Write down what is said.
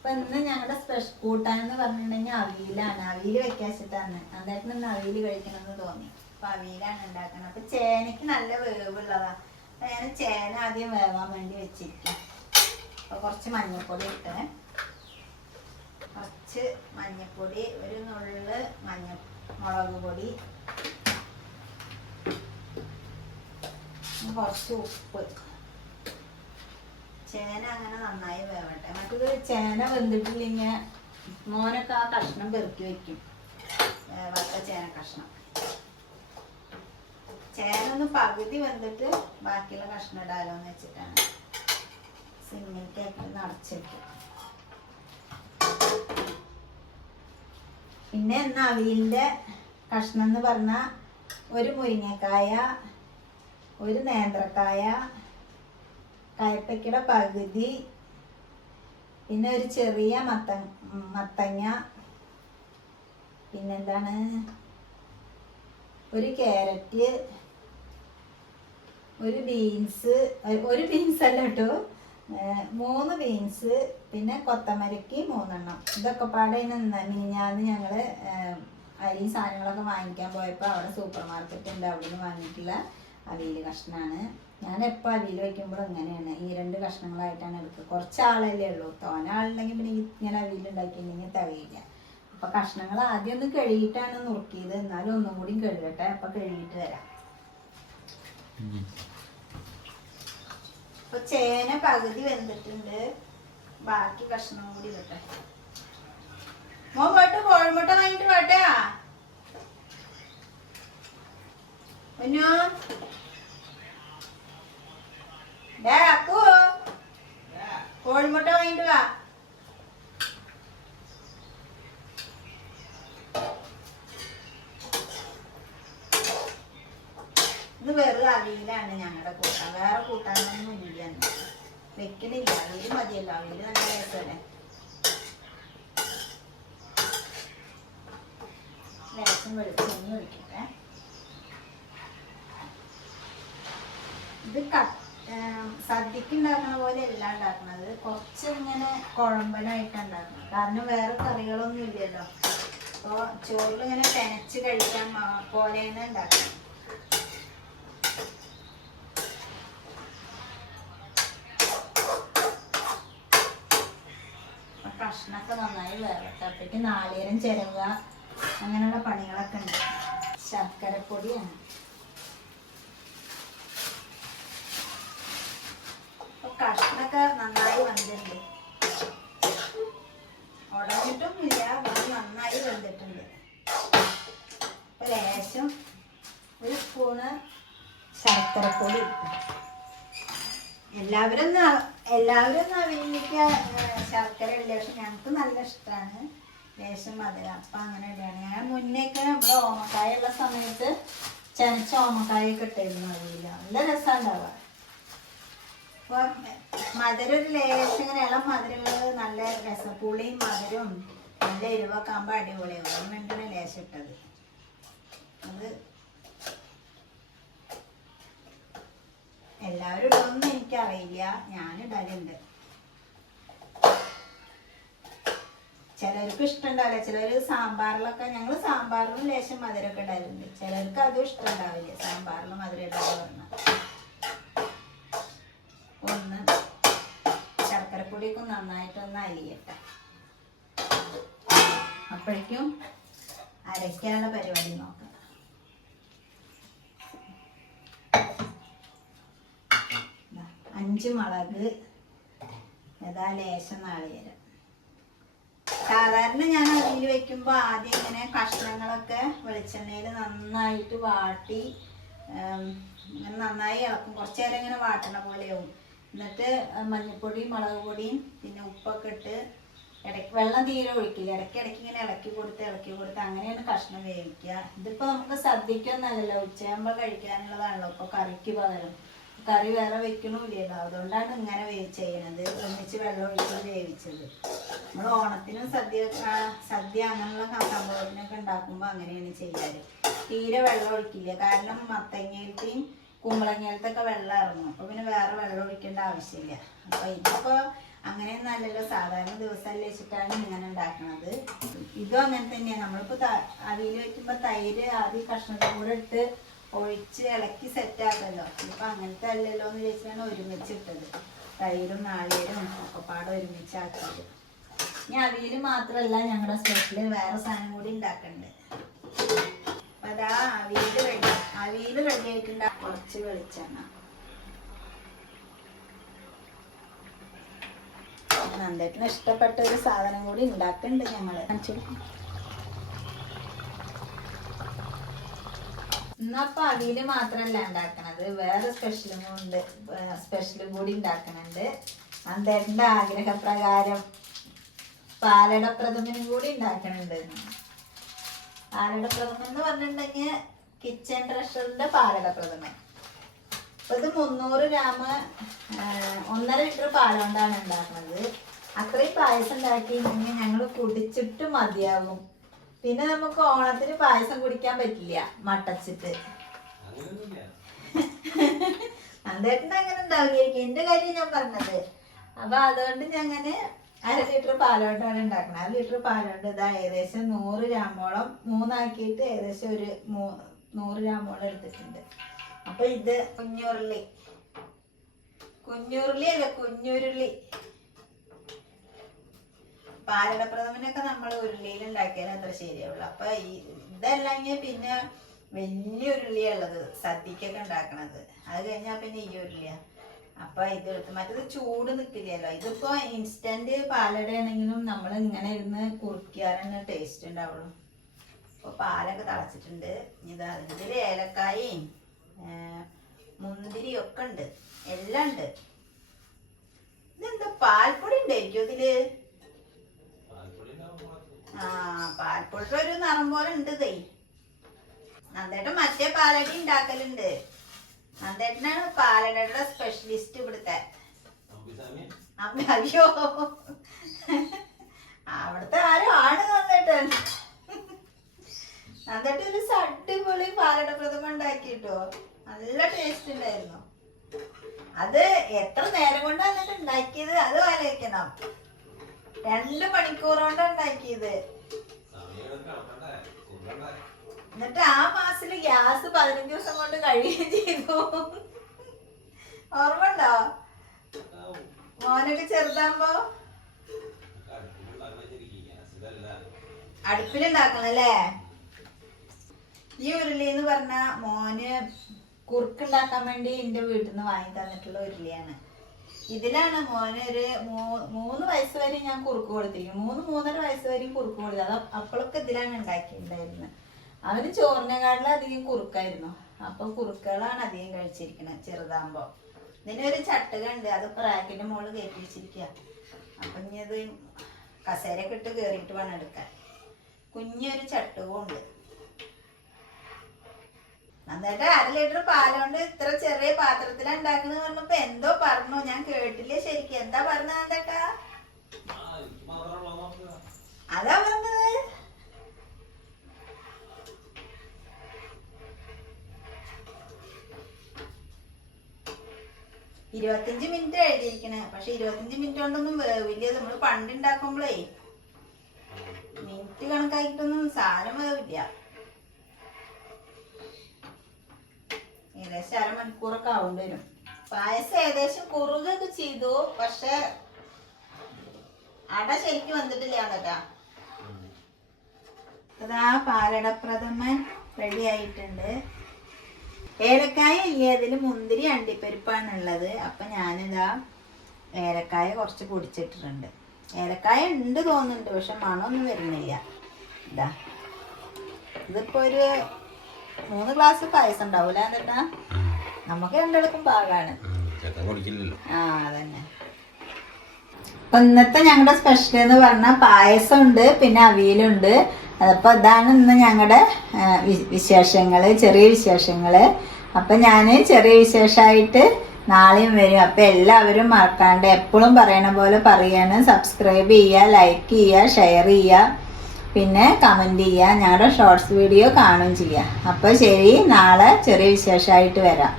അപ്പൊ ഇന്ന് ഞങ്ങളുടെ സ്പെഷ്യൽ കൂട്ടാൻ എന്ന് പറഞ്ഞിട്ടുണ്ടെങ്കിൽ അവിയലാണ് അവിയൽ വെക്കാച്ചിട്ടാണ് അതായത് ഇന്ന് അവിയൽ കഴിക്കണമെന്ന് തോന്നി. അപ്പൊ അവിയലാണ് ഉണ്ടാക്കുന്നത് അപ്പൊ ചേനയ്ക്ക് നല്ല വേവുള്ളതാ. അപ്പൊ ഞാൻ ചേന ആദ്യം വേവാൻ വേണ്ടി വെച്ചിരിക്കും. അപ്പൊ കുറച്ച് മഞ്ഞൾപ്പൊടി ഇട്ടേ. കുറച്ച് മഞ്ഞൾപ്പൊടി ഒരു നുള്ള് മഞ്ഞ മുളക് പൊടി. കുറച്ച് ഉപ്പ്. ചേന അങ്ങനെ നന്നായി വേവട്ടെ. മറ്റത് ചേന വെന്തിട്ടില്ലെങ്കിൽ മോനൊക്കെ ആ കഷ്ണം പെറുക്കി വെക്കും. വറുത്ത ചേന കഷ്ണം. ചേന ഒന്ന് പകുതി വെന്തിട്ട് ബാക്കിയുള്ള കഷ്ണം ഇടാലോ എന്ന് വെച്ചിട്ടാണ് സിമ്മിലേക്ക് നടച്ചിട്ട് പിന്നെ എന്നാ അവിയലിന്റെ കഷ്ണം എന്ന് പറഞ്ഞാൽ ഒരു മുരിങ്ങക്കായ ഒരു നേന്ത്രക്കായ കയപ്പയ്ക്കയുടെ പകുതി. പിന്നെ ഒരു ചെറിയ മത്ത മത്തങ്ങ. പിന്നെന്താണ്? ഒരു ക്യാരറ്റ്. ഒരു ബീൻസ്. ഒരു ബീൻസ് അല്ല കേട്ടോ. മൂന്ന് ബീൻസ്. പിന്നെ കൊത്തമരക്ക് മൂന്നെണ്ണം. ഇതൊക്കെ പാടെ മിനിഞ്ഞാന്ന് ഞങ്ങൾ അരി സാധനങ്ങളൊക്കെ വാങ്ങിക്കാൻ പോയപ്പോൾ അവിടെ സൂപ്പർ മാർക്കറ്റ് ഉണ്ട്. അവിടെ നിന്ന് വാങ്ങിയിട്ടുള്ള അവിയൽ കഷ്ണമാണ് ഞാൻ എപ്പോൾ അവിയൽ വയ്ക്കുമ്പോഴും ഇങ്ങനെയാണ് ഈ രണ്ട് കഷ്ണങ്ങളായിട്ടാണ് എടുക്കുക. കുറച്ച് ആളല്ലേ ഉള്ളൂ. തോന ആളുണ്ടെങ്കിൽ പിന്നെ ഇങ്ങനെ അവിയൽ ഉണ്ടാക്കിയിട്ടുണ്ടെങ്കിൽ തവയില്ല അപ്പൊ കഷ്ണങ്ങൾ ആദ്യം ഒന്ന് കഴുകിയിട്ടാണ് നുറുക്കിയത്. എന്നാലും ഒന്നും കൂടി കഴുകട്ടെ. അപ്പൊ കഴുകിയിട്ട് വരാം. അപ്പൊ ചേന പകുതി വെന്തിട്ടുണ്ട്. ബാക്കി കഷ്ണം കൂടി ഇടട്ടെ. മോ പോയിട്ട് കോഴിമുട്ട വാങ്ങിട്ട് പോട്ടെ പൊന്നോ ഡേ അക്കു. കോഴിമുട്ട വാങ്ങിട്ട് വാ. ഇത് അവിയലാണ് ഞങ്ങളുടെ കൂട്ടാൻ. വേറെ കൂട്ടാനൊന്നും ഇല്ല. വെക്കണില്ല. അവിയിൽ മതിയല്ലോ. അവിയിൽ നല്ല രസമല്ലേ ലേശം വെളിച്ചെണ്ണ ഒഴിക്കട്ടെ. ഇത് കട്ട് സദ്യക്ക് ഉണ്ടാക്കുന്ന പോലെ അല്ല ഉണ്ടാക്കുന്നത്. കുറച്ച് ഇങ്ങനെ കുഴമ്പനായിട്ടാണ് ഉണ്ടാക്കുന്നത് കാരണം വേറെ കറികളൊന്നും ഇല്ലല്ലോ. അപ്പോൾ ചോറിൽ ഇങ്ങനെ പെനച്ച് കഴിക്കാൻ പോലെ തന്നെ ഉണ്ടാക്കുന്നത്. ഭക്ഷണമൊക്കെ കഷ്ണമൊക്കെ നന്നായി വേറെ തപ്പിക്ക് നാളികേരം ചിരവുക അങ്ങനെയുള്ള പണികളൊക്കെ ഉണ്ട്. ശർക്കരപ്പൊടിയാണ്. കഷ്ണൊക്കെ നന്നായി വന്നിട്ടുണ്ട് ഉടഞ്ഞിട്ടൊന്നുമില്ല പക്ഷെ നന്നായി വെന്തിട്ടുണ്ട്. ലേശം ഒരു സ്പൂണ് ശർക്കരപ്പൊടി. ഇട്ടു എല്ലാവരും എല്ലാവരും നവീനിക്ക് ശർക്കര ഇല്ല? പക്ഷെ ഞങ്ങൾക്ക് നല്ല ഇഷ്ടമാണ് ലേശം മധുരം. അപ്പം അങ്ങനെ ഇടുകയാണ് ഞാൻ മുന്നേക്ക് ഇവിടെ ഓമക്കായ ഉള്ള സമയത്ത് ചനച്ച ഓമക്കായൊക്കെ ഇട്ടായിരുന്നു അറിയില്ല നല്ല രസമുണ്ടാവുക. അപ്പോൾ മധുരം ഒരു ലേശം ഇങ്ങനെ ഇളം മധുരമുള്ളത് നല്ല രസം. പുളിയും മധുരവും നല്ല എരിവൊക്കെ ആകുമ്പോൾ അടിപൊളിയാവും. അതിന് വേണ്ടിയാണ് ലേശം ഇട്ടത്. അത് എല്ലാവരും ഇടുമെന്ന് എനിക്കറിയില്ല. ഞാനിടലുണ്ട് ചിലർക്ക് ഇഷ്ടമുണ്ടാവില്ല ചിലർ സാമ്പാറിലൊക്കെ ഞങ്ങൾ സാമ്പാറിലും ലേശം മധുരമൊക്കെ ഇടലുണ്ട്. ചിലർക്ക് അതും ഇഷ്ടമുണ്ടാവില്ല സാമ്പാറിലും മധുരം ഇടാതെ പറഞ്ഞാൽ അരിയട്ടെ. അപ്പോഴേക്കും അരയ്ക്കാനുള്ള പരിപാടി നോക്കാം. അഞ്ച് മുളക് ഏതാ ലേശം നാളികേരം. സാധാരണ ഞാൻ അരിയിൽ വെക്കുമ്പോൾ ആദ്യം ഇങ്ങനെ കഷ്ണങ്ങളൊക്കെ വെളിച്ചെണ്ണയിൽ നന്നായിട്ട് വാട്ടി നന്നായി ഇളക്കും. കുറച്ച് നേരം ഇങ്ങനെ വാട്ടണ പോലെയാവും. എന്നിട്ട് മഞ്ഞൾപ്പൊടിയും മുളക് പൊടിയും പിന്നെ ഉപ്പൊക്കെ ഇട്ട് ഇടയ്ക്ക് വെള്ളം തീരെ ഒഴിക്കില്ല. ഇടയ്ക്ക് ഇടയ്ക്ക് ഇങ്ങനെ ഇളക്കി കൊടുത്ത് ഇളക്കി കൊടുത്ത് അങ്ങനെയാണ് കഷ്ണം വേവിക്കുക. ഇതിപ്പോൾ നമുക്ക് സദ്യക്കൊന്നല്ലല്ലോ ഉച്ചയാകുമ്പോൾ കഴിക്കാനുള്ളതാണല്ലോ. ഇപ്പോൾ കറിക്ക് പകരം. കറി വേറെ വെക്കണമില്ലല്ലോ അതുകൊണ്ടാണ് ഇങ്ങനെ ചെയ്യണത്. ഒന്നിച്ച് വെള്ളം ഒഴിച്ച് വേവിച്ചത്. നമ്മൾ ഓണത്തിനും സദ്യ സദ്യ അങ്ങനെയുള്ള സംഭവത്തിനൊക്കെ ഉണ്ടാക്കുമ്പോൾ അങ്ങനെയാണ് ചെയ്യാറ് തീരെ വെള്ളം ഒഴിക്കില്ല. കാരണം മത്തങ്ങയിലത്തെയും കുമ്പളങ്ങയിലത്തൊക്കെ വെള്ളം ഇറങ്ങും. അപ്പോൾ പിന്നെ വേറെ വെള്ളം ഒഴിക്കേണ്ട ആവശ്യമില്ല. അപ്പോൾ ഇതിപ്പോൾ അങ്ങനെ നല്ലല്ലോ സാധാരണ ദിവസം വെച്ചിട്ടാണ് ഇങ്ങനെ ഉണ്ടാക്കുന്നത് ഇതും അങ്ങനെ തന്നെയാണ് നമ്മളിപ്പോൾ അവിയിൽ വെക്കുമ്പോ തൈര് ആദ്യം കഷ്ണത്തിൽ കൂടെ ഇട്ട് ഒഴിച്ച് ഇളക്കി സെറ്റ് ആക്കല്ലോ. ഇപ്പൊ അങ്ങനത്തെ അല്ലല്ലോ എന്ന് ചോദിച്ചാണ് ഒരുമിച്ച് ഇട്ടത്. തൈരും നാളികേരും ഒക്കെ പാടെ ഒരുമിച്ച് ആക്കിയത്. ഇനി അവിയിൽ മാത്രമല്ല ഞങ്ങളുടെ സ്പെഷ്യൽ വേറെ സാധനം കൂടി ഉണ്ടാക്കണ്ട്. അപ്പൊ അതാ അവിയിൽ റെഡി അവിയൽ റെഡി ആയിട്ടുണ്ട്. കുറച്ച് വെളിച്ചെണ്ണ. നന്ദേട്ടിന് ഇഷ്ടപ്പെട്ട ഒരു സാധനം കൂടി ഉണ്ടാക്കുന്നുണ്ട് ഞങ്ങൾ. ഇന്നപ്പൊ അവിയിൽ മാത്രല്ല ഉണ്ടാക്കണത്. വേറെ സ്പെഷ്യലും ഉണ്ട്. സ്പെഷ്യലും കൂടി ഉണ്ടാക്കണുണ്ട്. നന്ദേട്ടന്റെ ആഗ്രഹപ്രകാരം പാലട പ്രഥമനും കൂടി ഉണ്ടാക്കണുണ്ട്. പാലട പ്രഥമൻ എന്ന് പറഞ്ഞിട്ടുണ്ടെങ്കിൽ കിച്ചൺ ട്രഷറിന്റെ പാലട പ്രഥമൻ. അപ്പൊ ഇത് മുന്നൂറ് ഗ്രാം ഒന്നര ലിറ്റർ പാൽ കൊണ്ടാണ് ഉണ്ടാക്കുന്നത്. അത്രയും പായസം ഉണ്ടാക്കി കഴിഞ്ഞാൽ ഞങ്ങൾ കുടിച്ചിട്ട് മതിയാവും. പിന്നെ നമുക്ക് ഓണത്തിന് പായസം കുടിക്കാൻ പറ്റില്ല മട്ടച്ചിട്ട്. അന്തേട്ടൻ അങ്ങനെ ഉണ്ടാവുകയായിരിക്കും എന്റെ കാര്യം ഞാൻ പറഞ്ഞത്. അപ്പൊ അതുകൊണ്ട് ഞങ്ങനെ അര ലിറ്റർ പാലോണ്ടാണ് ഉണ്ടാക്കുന്നത്. അര ലിറ്റർ പാലോണ്ട് ഇതാ ഏകദേശം നൂറ് ഗ്രാമോളം മൂന്നാക്കിയിട്ട് ഏകദേശം ഒരു നൂറ് ഗ്രാമോളം എടുത്തിട്ടുണ്ട്. അപ്പൊ ഇത് കുഞ്ഞുരുളി. കുഞ്ഞുരുളി അല്ല കുഞ്ഞുരുളി. പാലടപ്രഥമനൊക്കെ നമ്മൾ ഉരുളിയിൽ ഉണ്ടാക്കിയാൽ അത്ര ശരിയാവുള്ളൂ. അപ്പൊ ഈ ഇതല്ലെങ്കിൽ പിന്നെ വലിയ ഉരുളിയുള്ളത് സദ്യക്കൊക്കെ ഉണ്ടാക്കണത്. അത് കഴിഞ്ഞാൽ പിന്നെ ഈ ഉരുളിയാ. അപ്പൊ ഇത് എടുത്ത് മറ്റത് ചൂട് നിൽക്കില്ലല്ലോ ഇതിപ്പോ ഇൻസ്റ്റന്റ് പാലടയാണെങ്കിലും നമ്മൾ ഇങ്ങനെ ഇരുന്ന് കുറുക്കിയാലാണ് ടേസ്റ്റ് ഉണ്ടാവുള്ളൂ. അപ്പൊ പാലൊക്കെ തിളച്ചിട്ടുണ്ട്. ഇതാ ഇതിൽ ഏലക്കായും മുന്തിരി ഒക്കെ ഉണ്ട്. എല്ലാം ഉണ്ട്. ഇതെന്താ? പാൽപ്പൊടി ഉണ്ടായിരിക്കും ഇതിൽ? ആ പാൽപ്പൊടി ഒരു നിറം പോലെ ഉണ്ട് തൈ നന്ദേട്ടൻ മറ്റേ പാലടി ഉണ്ടാക്കലുണ്ട്. നന്ദേട്ടനാണ് പാലടയുടെ സ്പെഷ്യലിസ്റ്റ് ഇവിടുത്തെ. അയ്യോ അവിടുത്തെ ആരും ആണ് നന്ദേട്ടൻ? നന്ദേട്ടൻ ഒരു അടിപൊളി പാലട പ്രഥമ ഉണ്ടാക്കിട്ടോ. നല്ല ടേസ്റ്റ് ഉണ്ടായിരുന്നു അത് എത്ര നേരം കൊണ്ടാണ് എന്നിട്ട് ഉണ്ടാക്കിയത്? അത് ആലോചിക്കണം. രണ്ട് മണിക്കൂർ ഉണ്ടാക്കിയത്. എന്നിട്ട് ആ മാസത്തിൽ ഗ്യാസ് പതിനഞ്ച് ദിവസം കൊണ്ട് കഴിയുകയും ചെയ്തു. ഓർമ്മ ഉണ്ടോ മോനൊക്കെ ചെറുതാകുമ്പോ അടുപ്പിലുണ്ടാക്കണല്ലേ ഈ ഉരുളി എന്ന് പറഞ്ഞ മോന് കുറുക്കുണ്ടാക്കാൻ വേണ്ടി എന്റെ വീട്ടിൽ നിന്ന് വാങ്ങി തന്നിട്ടുള്ള ഉരുളിയാണ്. ഇതിലാണ് മോന് ഒരു മൂന്ന് വയസ്സ് വരെ ഞാൻ കുറുക്ക് കൊടുത്തിരിക്കും. മൂന്ന് മൂന്നര വയസ്സ് വരെയും കുറുക്ക് കൊടുത്തു അത് അപ്പോഴൊക്കെ ഇതിലാണ് ഉണ്ടാക്കിയിട്ടുണ്ടായിരുന്നത് അവന് ചോറിനെക്കാട്ടിലും അധികം കുറുക്കായിരുന്നു. അപ്പൊ കുറുക്കുകളാണ് അധികം കഴിച്ചിരിക്കുന്നത് ചെറുതാകുമ്പോ ഇതിനൊരു ചട്ടുക ഉണ്ട് അത് പ്രാക്കിന്റെ മുകളിൽ കയറ്റി വെച്ചിരിക്കുക അപ്പൊ ഇനി അത് കസേരയൊക്കെ ഇട്ട് കയറിയിട്ട് വേണം എടുക്കാൻ. കുഞ്ഞൊരു ചട്ടുകവും ഉണ്ട് എന്നിട്ട് അര ലിറ്റർ പാലുകൊണ്ട് ഇത്ര ചെറിയ പാത്രത്തിൽ ഉണ്ടാക്കുന്നത് പറഞ്ഞപ്പോ എന്തോ പറഞ്ഞു. ഞാൻ കേട്ടില്ല ശരിക്കും. എന്താ പറഞ്ഞ എന്തേട്ടാ അതാ പറഞ്ഞത്. ഇരുപത്തിയഞ്ച് മിനിറ്റ് എഴുതിയിരിക്കണേ. പക്ഷെ ഇരുപത്തിയഞ്ച് മിനിറ്റ് കൊണ്ടൊന്നും വേവില്ല. നമ്മൾ പണ്ട് ഉണ്ടാക്കുമ്പോഴേ മിനിറ്റ് കണക്കാക്കിയിട്ടൊന്നും സാധനം വേവില്ല. ഏകദേശം അരമണിക്കൂറൊക്കെ ആവേണ്ടി വരും. പായസം ഏകദേശം കുറുകൊക്കെ ചെയ്തു. പക്ഷെ അട ശരിക്കും വന്നിട്ടില്ല കേട്ടാ. അതാ പാലടപ്രഥമൻ റെഡി ആയിട്ടുണ്ട് ഏലക്കായ ഇല്ല അതിൽ മുന്തിരി അണ്ടിപ്പരിപ്പാണ് ഉള്ളത് അപ്പൊ ഞാനിതാ ഏലക്കായ കുറച്ച് പൊടിച്ചിട്ടിട്ടുണ്ട്. ഏലക്കായ ഉണ്ട് തോന്നുന്നുണ്ട് പക്ഷെ മണമൊന്നും വരുന്നില്ല. ഇതാ. ഇതിപ്പോ ഒരു മൂന്ന് ഗ്ലാസ് പായസം ഉണ്ടാവൂല എന്നിട്ടാ? നമുക്ക് രണ്ടിടക്കും പാകാണ്. കുടിക്കില്ലല്ലോ. ആ അതന്നെ. അപ്പൊ ഇന്നത്തെ ഞങ്ങളുടെ സ്പെഷ്യൽ എന്ന് പറഞ്ഞാൽ പായസം ഉണ്ട് പിന്നെ അവിയലുണ്ട്. അതപ്പോ ഇതാണ് ഇന്ന് ഞങ്ങളുടെ വിശേഷങ്ങൾ ചെറിയ വിശേഷങ്ങൾ. അപ്പൊ ഞാൻ ചെറിയ വിശേഷമായിട്ട് നാളെയും വരും. അപ്പൊ എല്ലാവരും മറക്കാണ്ട് എപ്പോഴും പറയണ പോലെ പറയാണ്. സബ്സ്ക്രൈബ് ചെയ്യുക ലൈക്ക് ചെയ്യുക ഷെയർ ചെയ്യുക പിന്നെ കമന്റ് ചെയ്യുക ഞങ്ങളുടെ ഷോർട്സ് വീഡിയോ കാണുകയും ചെയ്യുക അപ്പോൾ ശരി നാളെ ചെറിയ വിശേഷമായിട്ട് വരാം.